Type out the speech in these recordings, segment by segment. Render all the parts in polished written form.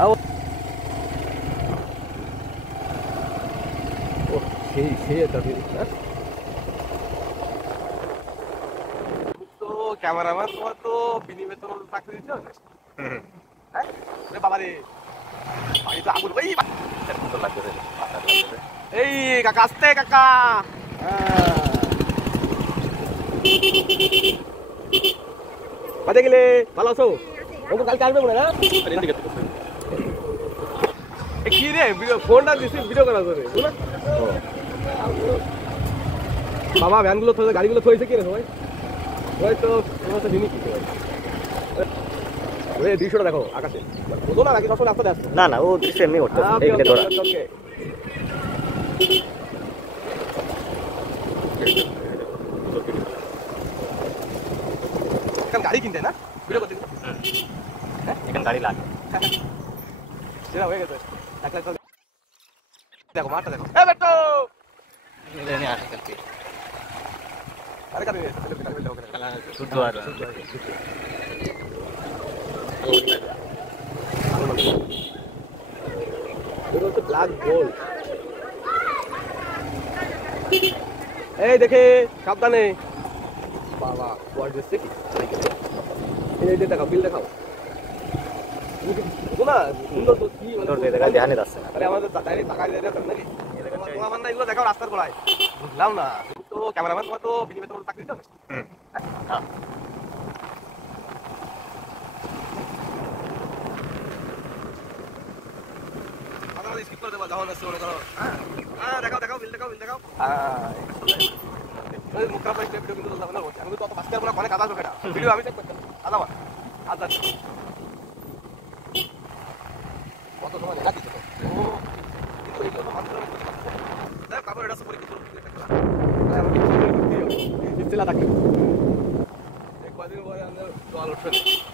আও ও সেই এটা তো ক্যামেরাম্যান তোমার তো বিনিময়ে তো চাকরি দিচ্ছ হ্যাঁ বাবা রে বাড়ি তো আগুন ওই এই কাকা আসতে কাকা বাজে গেলে ভালো আছো ওকে কালকে আসবে মনে না কি রে ফোনটা দিছি ভিডিও করার জন্য বাবা ভ্যানগুলো থয়েছে গাড়িগুলো থয়েছে কি রে সবাই সবাই তো তোমার তো জিনিস কিছু ওই দৃশ্যটা দেখো আকাশে বুঝো না নাকি সবসময় রাস্তাতে আসছে না না ও দৃশ্য এমনি করতেছে গাড়ি কিনতে না ভিডিও করতে হ্যাঁ এখানে গাড়ি লাগে সেটা হয়ে গেছে দেখো মাঠটা দেখো এ বেটো আরে কাটে শুদ্ধ আর ব্ল্যাক গোল্ড এই দেখে সাবধানে বাবা বড় দিচ্ছে কি এই যে দেখাও বিল দেখাও না সুন্দর তো কি সুন্দর দেখা ধ্যানে যাচ্ছে না আরে আমাদের ডাইরেক্ট টাকা দিয়ে দেন নাকি তোমার না এগুলো দেখাও রাস্তার গোড়ায় বুঝলাম না তো ক্যামেরাম্যান তোমার তো বিনিময়ে তোমার চাকরি দিতে হবে হ্যাঁ স্কিপ করে দেবো যখন আসছে মনে করো হ্যাঁ দেখাও দেখাও বিল দেখাও মুখটা পাই ভিডিও কিন্তু যাবে না আমি তো অত বাস্কার মনে অনেক আদা চোখেটা ভিডিও আমি চেক করতাম আদা আদা কত সময় দেখা দিচ্ছে কিন্তু এইগুলো তো মানুষের দেখ কাপড় এটা সুপার কিছু আমি ইচ্ছেলা থাকতে কদিন পরে আমাদের জল উঠবে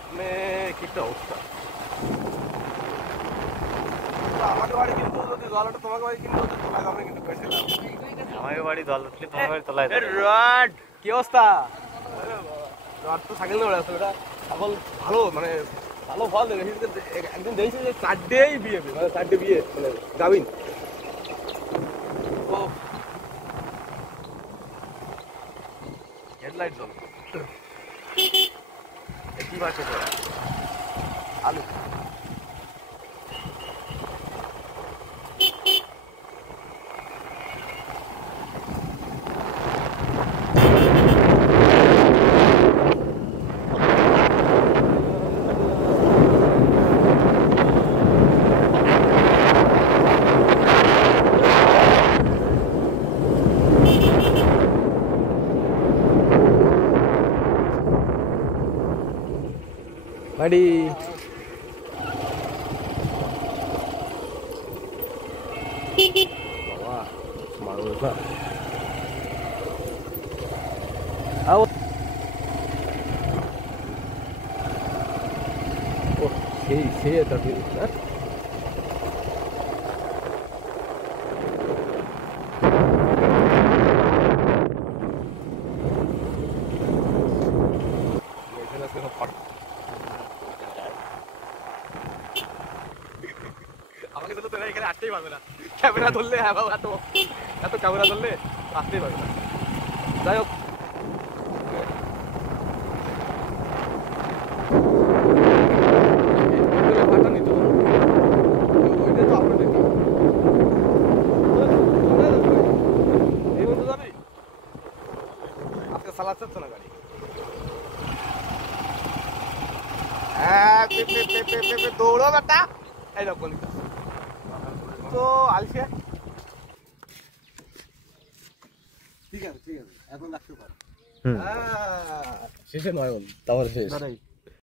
মানে কি একটা অবস্থা আমাদের বাড়ি কিন্তু যদি জল ওঠে তোমাকে বাড়ি কিন্তু তোলা যাবে কিন্তু আমার বাড়ি জল উঠলে তোমার বাড়ি তোলায় রড কি অবস্থা রড তো ছাগল না আছে ওটা ছাগল ভালো মানে ভালো ফল দেবে একদিন দেখছি যে 4ডেই বিয়ে মানে 4ডে বিয়ে মানে গাবিন ও হেডলাইট জল কি বাকি আলু Madi. Wah, malu lah. Out. Oh, সেই tapi. আমাকে তো তোরা এখানে আসতেই পারবে না ক্যামেরা ধরলে হ্যাঁ বাবা এত ক্যামেরা ধরলে আসতেই পারবে না যাই হোক আজকে চালাচ্ছে না গাড়ি দৌড়ো বেটা এই লোক তো আলসে ঠিক আছে এখন রাখতে পারো শেষে নয় তারপরে শেষ